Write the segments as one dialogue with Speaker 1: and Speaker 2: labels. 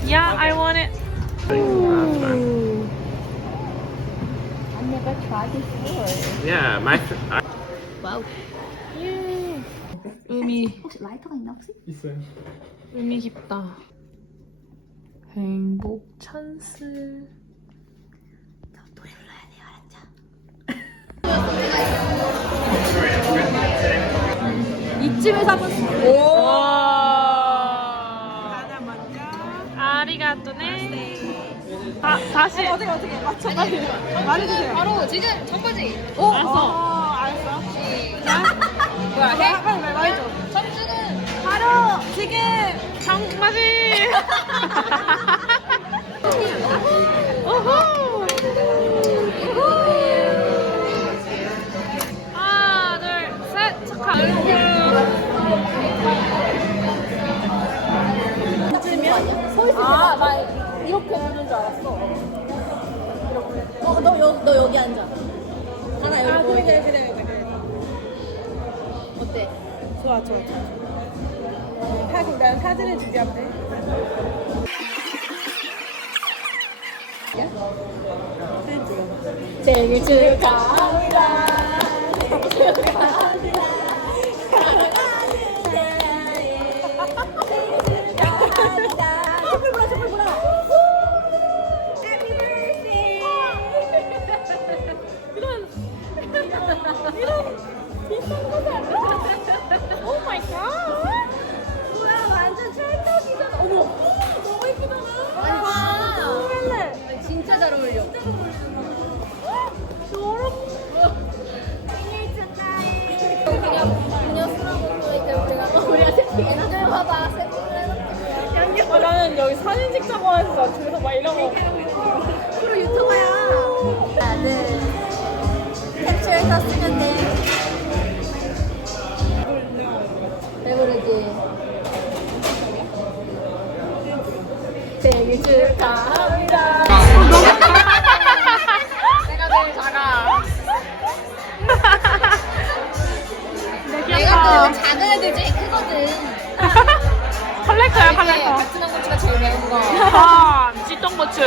Speaker 1: Yeah, I want it. Ooh.
Speaker 2: I never tried this before.
Speaker 3: Yeah, my.
Speaker 2: 와우.
Speaker 1: 예. 의미
Speaker 2: 혹시 라이터가 있나 혹시?
Speaker 3: 있어요.
Speaker 1: 의미 깊다. 행복 찬스.
Speaker 2: 저 노래 불러야 돼요, 알았죠? 이쯤에서 한번
Speaker 1: 하나 먼저. 아리가또네. 다시.
Speaker 4: 어떻게 맞춰 빨리 말해주세요.
Speaker 2: 바로 지금 청바지.
Speaker 1: 알았어.
Speaker 4: 알았어.
Speaker 2: 시작. 뭐야 해?
Speaker 4: 빨리 말해줘.
Speaker 2: 청주는
Speaker 4: 바로 지금
Speaker 1: 청바지. 오호. 하나, 둘, 셋. 착하.
Speaker 2: 아, 나 이렇게 누른 줄 알았어. 이렇게. 너 여기 앉아. 하나 여기 보이게.
Speaker 4: 그래.
Speaker 2: 어때?
Speaker 4: 좋아. 사진 난 사진을 준비하면 돼. 사진 찍어.
Speaker 2: 생일 축하합니다. 생일 축하합니다. 촛불 불어. Happy birthday.
Speaker 1: 오 마이 갓.
Speaker 2: 뭐야 완전 찰떡이잖아. 어머 너무 예쁘잖아. 할래. 진짜 잘 어울려. 생일 축하해. 그냥 술 먹고 이제 우리가 세팅해놔. 봐봐 세팅을 해놓고.
Speaker 1: 나는 여기 사진 찍자고 했어. 둘이서 막 이러고.
Speaker 2: 프로 유튜버야. 나는 캡처해서 쓰면 돼. 배부르지. 생일 축하합니다.
Speaker 1: 내가 제일 작아.
Speaker 2: 내가 그 작은 애들 제일 크거든.
Speaker 1: 컬렉터야 컬렉터.
Speaker 2: 같은 한고추가 제일 매운 거.
Speaker 1: 아, 찌똥고추.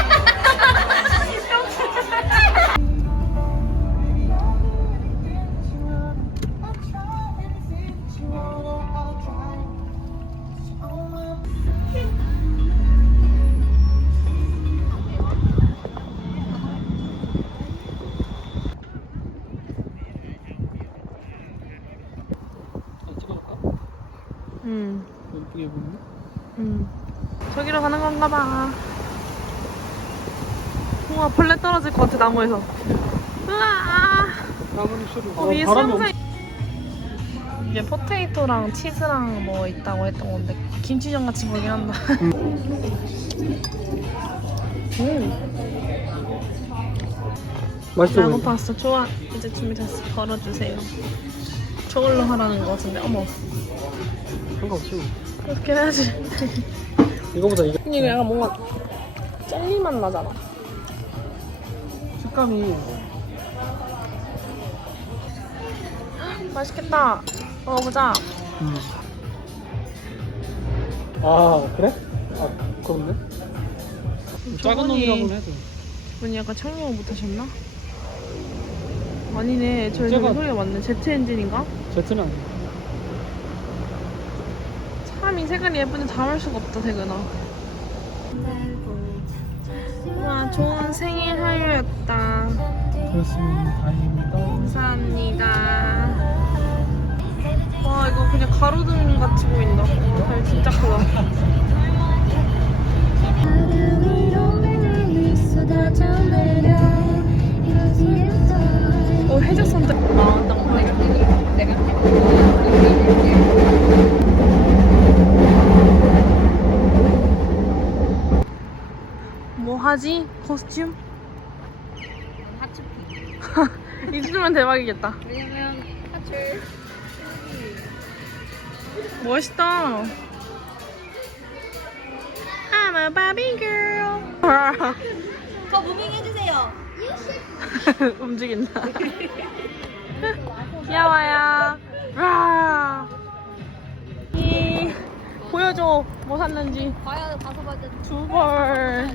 Speaker 3: 예쁘게 보이네.
Speaker 1: 저기로 가는 건가 봐. 우와, 벌레 떨어질 것 같아, 나무에서. 우와.
Speaker 3: 나무는 싫어.
Speaker 1: 위에 수영장. 이게 포테이토랑 치즈랑 뭐 있다고 했던 건데, 김치전 같이 보이긴 한다.
Speaker 3: 맛있어
Speaker 1: 라고
Speaker 3: 보인다.
Speaker 1: 봤어. 좋아. 이제 준비됐어. 걸어주세요. 저걸로 하라는 거 같은데, 어머.
Speaker 3: 상관없지.
Speaker 1: 그렇게 해야지.
Speaker 3: 이거보다 이게
Speaker 1: 이거 약간 뭔가 젤리 맛 나잖아.
Speaker 3: 식감이
Speaker 1: 맛있겠다. 먹어보자.
Speaker 3: 아 그래? 아 그렇네. 작은 놈이라고는 해도.
Speaker 1: 분이 약간 착륙을 못하셨나? 아니네. 저희
Speaker 3: 제가-
Speaker 1: 소리가 맞네. 제트 엔진인가?
Speaker 3: 제트는 아니야.
Speaker 1: 참 이 색깔이 예쁜데 담을 수가 없다, 태근아. 와, 좋은 생일 하루였다.
Speaker 3: 그렇습니다. 다행입니다.
Speaker 1: 감사합니다. 와, 이거 그냥 가로등 같이 보인다. 달 진짜 크다. 해적선들.
Speaker 2: 내가
Speaker 1: 뭐 하지? 코스튬?
Speaker 2: 하츠피.
Speaker 1: 입으면 대박이겠다.
Speaker 2: 왜냐면 하츠.
Speaker 1: 멋있다. I'm a Barbie girl.
Speaker 2: 더 무빙 해주세요.
Speaker 1: 움직인다. 귀여워요. 와. 보여줘. 뭐 샀는지.
Speaker 2: 봐야 가서 봐야
Speaker 1: 두 벌.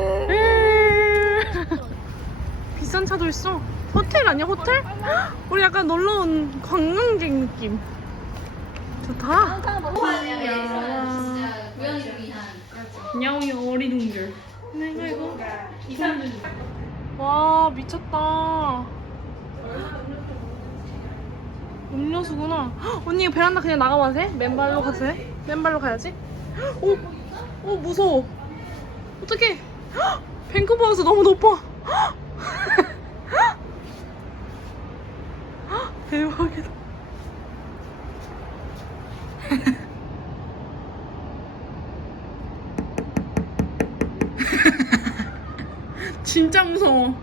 Speaker 1: 비싼 차도 있어. 호텔 아니야, 호텔? 헉, 우리 약간 놀러 온 관광객 느낌. 좋다. 야옹이 어리둥절. 내가 이거 와 미쳤다. 음료수구나. 헉, 언니 이거 베란다 그냥 나가봐도 돼? 맨발로 가도 돼? 맨발로 가야지. 헉, 오 무서워. 어떡해. 헉, 밴쿠버 하우스 너무 높아. 헉, 헉, 대박이다. 진짜 무서워.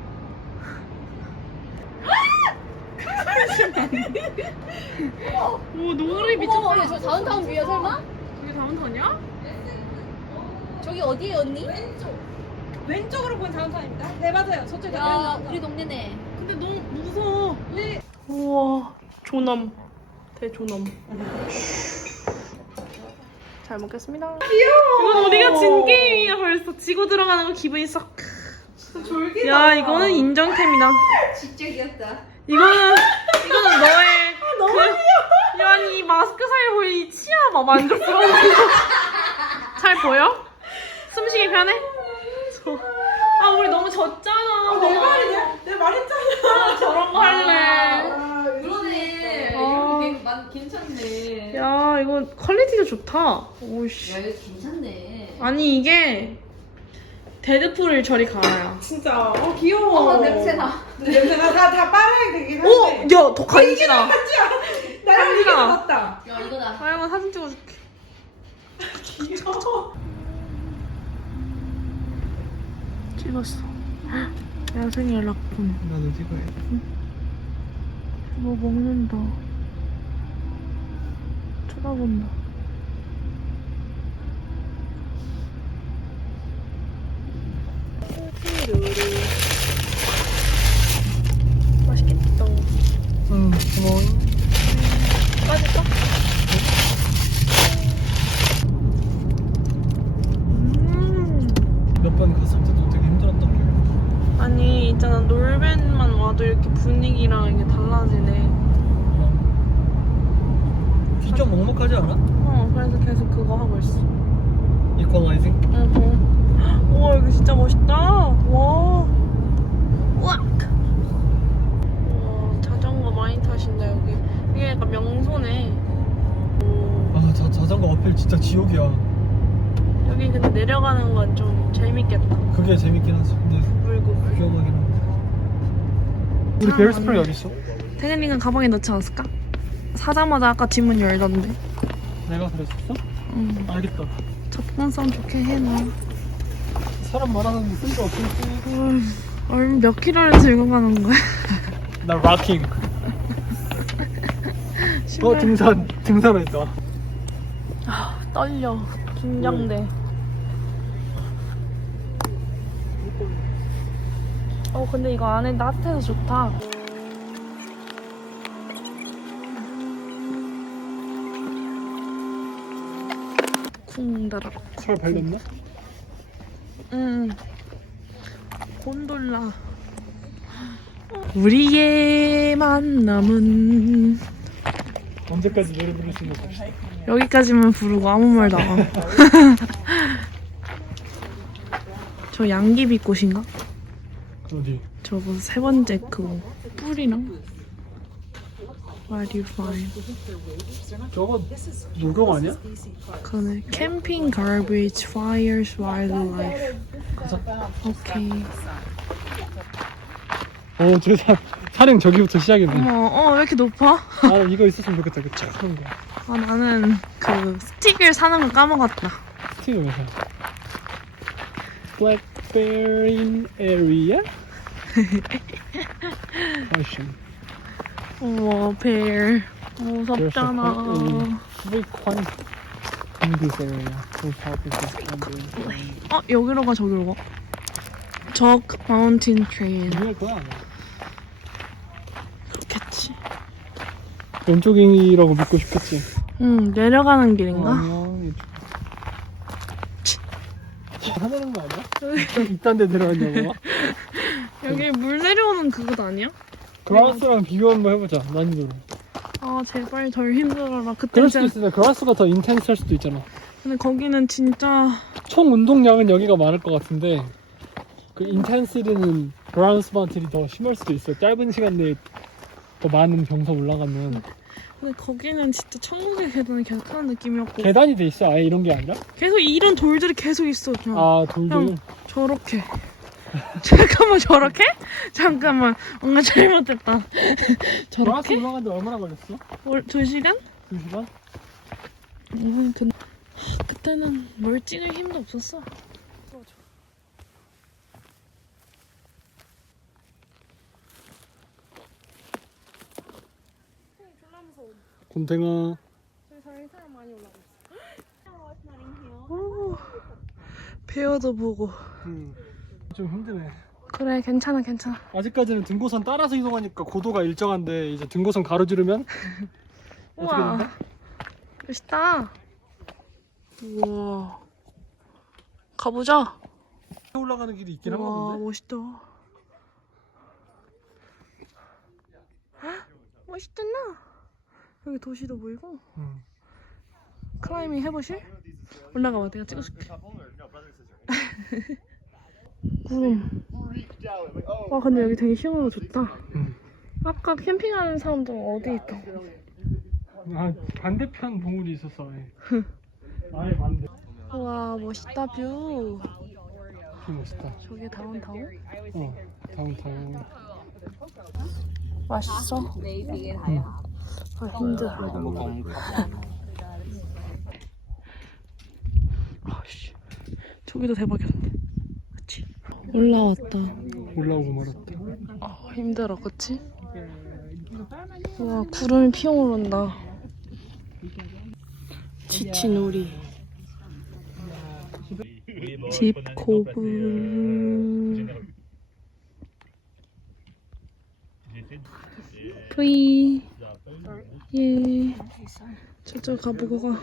Speaker 1: 오 노을이 미쳤다.
Speaker 2: 어머, 저 다운타운 뷰야 설마?
Speaker 1: 저게 다운타운이야?
Speaker 2: 저기 어디에 언니?
Speaker 4: 왼쪽으로 보면 다운타운입니다. 네 맞아요. 저쪽에
Speaker 2: 야 우리 동네네.
Speaker 1: 근데 너무 무서워. 우와 조남 대조남. 잘 먹겠습니다. 귀여워. 이건 우리가 진 게임이야 벌써. 지고 들어가는 거 기분이 썩.
Speaker 4: 졸기다.
Speaker 1: 야 이거는 인정템이다.
Speaker 2: 진짜 귀엽다.
Speaker 1: 이거는 너의 너무 귀여워. 야 아니 이 마스크 사이 보이 이 치아 막 만족스러운 거. 잘 보여? 숨쉬기 편해? 아 우리 너무 졌잖아.
Speaker 4: 내 말이냐? 내 말했잖아.
Speaker 1: 저런 거 할래.
Speaker 2: 그러네.
Speaker 1: 아.
Speaker 2: 이거 괜찮네.
Speaker 1: 야 이거 퀄리티가 좋다. 오씨.
Speaker 2: 야 이거 괜찮네.
Speaker 1: 아니 이게 데드풀을 저리 가야.
Speaker 4: 진짜 귀여워.
Speaker 2: 냄새나.
Speaker 4: 냄새나 다 빨아야 되긴
Speaker 1: 오,
Speaker 4: 한데.
Speaker 1: 야 더 간지나.
Speaker 4: 나랑 이게
Speaker 1: 한지나.
Speaker 4: 더 낫다.
Speaker 2: 야 이거다.
Speaker 1: 아이고 사진 찍어줄게.
Speaker 4: 귀여워.
Speaker 1: 찍었어. 야생이 연락군.
Speaker 3: 나도 찍어야
Speaker 1: 뭐 먹는다. 쳐다본다. 맛있겠다.
Speaker 3: 응 고마워.
Speaker 1: 빠질까?
Speaker 3: 몇 번 갔을 때도 되게 힘들었던 기억이
Speaker 1: 아니 있잖아 놀벤만 와도 이렇게 분위기랑 이게 달라지네.
Speaker 3: 좀 먹먹하지 않아?
Speaker 1: 그래서 계속 그거 하고 있어.
Speaker 3: 이퀄라이징?
Speaker 1: 응. 우와 이거 진짜 멋있다. 와. 우악. 우와 자전거 많이 타신다 여기. 이게 약간 명소네.
Speaker 3: 아 자전거 어필 진짜 지옥이야.
Speaker 1: 여기 근데 내려가는 건 좀 재밌겠다.
Speaker 3: 그게 재밌긴 하지. 근데
Speaker 1: 물고.
Speaker 3: 위험하긴 한데. 우리 베일 스프레이 어디 있어?
Speaker 1: 태근이가 가방에 넣지 않았을까? 사자마자 아까 뒷문 열던데.
Speaker 3: 내가 그랬었어?
Speaker 1: 응.
Speaker 3: 알겠다.
Speaker 1: 접근성 좋게 해놔.
Speaker 3: 사람 많아서는 쓸데 없겠지.
Speaker 1: 얼마 몇 킬로를 들고 가는 거야?
Speaker 3: 나 락킹. 등산했다.
Speaker 1: 아, 떨려. 긴장돼. 근데 이거 안에 따뜻해서 좋다. 쿵다라락.
Speaker 3: 살 발렸나?
Speaker 1: 응. 곤돌라. 우리의 만남은
Speaker 3: 언제까지 노래 부를 수 있는 것이다.
Speaker 1: 여기까지만 부르고 아무 말도 안 하고. 저 양귀비꽃인가?
Speaker 3: 어디?
Speaker 1: 저거 세 번째 그거 뿔이랑. What do you find?
Speaker 3: 저거 녹용 아니야?
Speaker 1: 그거는 캠핑 garbage fires wildlife.
Speaker 3: 가자.
Speaker 1: 오케이.
Speaker 3: 저 산행 저기부터 시작이네.
Speaker 1: 어머, 왜 이렇게 높아?
Speaker 3: 아 이거 있었으면 좋겠다. 그 착 하는 거.
Speaker 1: 아 나는 그 스틱을 사는 걸 까먹었다.
Speaker 3: 스틱을 왜 사? Blackberry area? Fashion.
Speaker 1: 우와 벨 무섭잖아.
Speaker 3: Very quaint in this area. Whose help is this?
Speaker 1: 여기로 가 저기로 가. 적 마운틴 트레일.
Speaker 3: 위에 거야 아니야?
Speaker 1: 그렇겠지.
Speaker 3: 왼쪽이라고 믿고 싶겠지.
Speaker 1: 응 내려가는 길인가?
Speaker 3: 아니야 하는 거 아니야? 이딴 데 들어갔냐고.
Speaker 1: 여기 물 내려오는 그것 아니야?
Speaker 3: 그라스랑 비교 한번 해보자, 난이도로.
Speaker 1: 아 제발 덜 힘들어라. 그때
Speaker 3: 그럴 수도
Speaker 1: 진짜.
Speaker 3: 있어. 그라스가 더 인텐스할 수도 있잖아.
Speaker 1: 근데 거기는 진짜
Speaker 3: 총 운동량은 여기가 많을 것 같은데 그 인텐시티는 브라운스 마운틴이 더 심할 수도 있어. 짧은 시간 내에 더 많은 경사 올라가면.
Speaker 1: 근데 거기는 진짜 천국의 계단을 계속 타는 느낌이었고
Speaker 3: 계단이 돼 있어. 아예 이런 게 아니라?
Speaker 1: 계속 이런 돌들이 계속 있어. 그냥.
Speaker 3: 아 돌들.
Speaker 1: 형 저렇게. 잠깐만 저렇게? 잠깐만 뭔가 잘못됐다.
Speaker 3: 브라운스
Speaker 1: 저렇게?
Speaker 3: 올라가는데 얼마나 걸렸어?
Speaker 1: 2시간?
Speaker 3: 2시간?
Speaker 1: 그때는 뭘 찍을 힘도 없었어.
Speaker 3: 곤탱아.
Speaker 1: 베어도 보고.
Speaker 3: 좀 힘드네.
Speaker 1: 그래 괜찮아 괜찮아.
Speaker 3: 아직까지는 등고선 따라서 이동하니까 고도가 일정한데 이제 등고선 가로지르면 어떻게
Speaker 1: 우와
Speaker 3: 된다?
Speaker 1: 멋있다. 우와 가보자.
Speaker 3: 올라가는 길이 있긴
Speaker 1: 우와
Speaker 3: 하거든요.
Speaker 1: 멋있다. 헉, 멋있잖아. 여기 도시도 보이고. 클라이밍 해보실? 올라가봐 내가 찍어줄게. 구름. 와 근데 여기 되게 시원하고 좋다. 아까 캠핑하는 사람들은 어디 있다고?
Speaker 3: 아 반대편 봉우리 있었어. 아예. 아예 반대.
Speaker 1: 와 멋있다 뷰.
Speaker 3: 되게 멋있다.
Speaker 1: 저게 다운타운?
Speaker 3: 다운타운.
Speaker 1: 맛있어? 아 힘들어. 아씨 저기도 대박이었는데 그치? 올라왔다.
Speaker 3: 올라오고 말았다.
Speaker 1: 아 힘들어 그치? 와 구름이 피어오른다. 지친 우리 집 고브 토이 예 저쪽 가보고 가.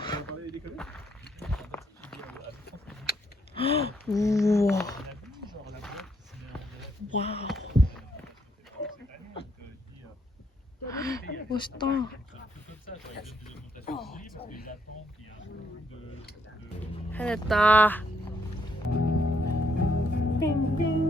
Speaker 1: 우와 와우 멋있다. 해냈다.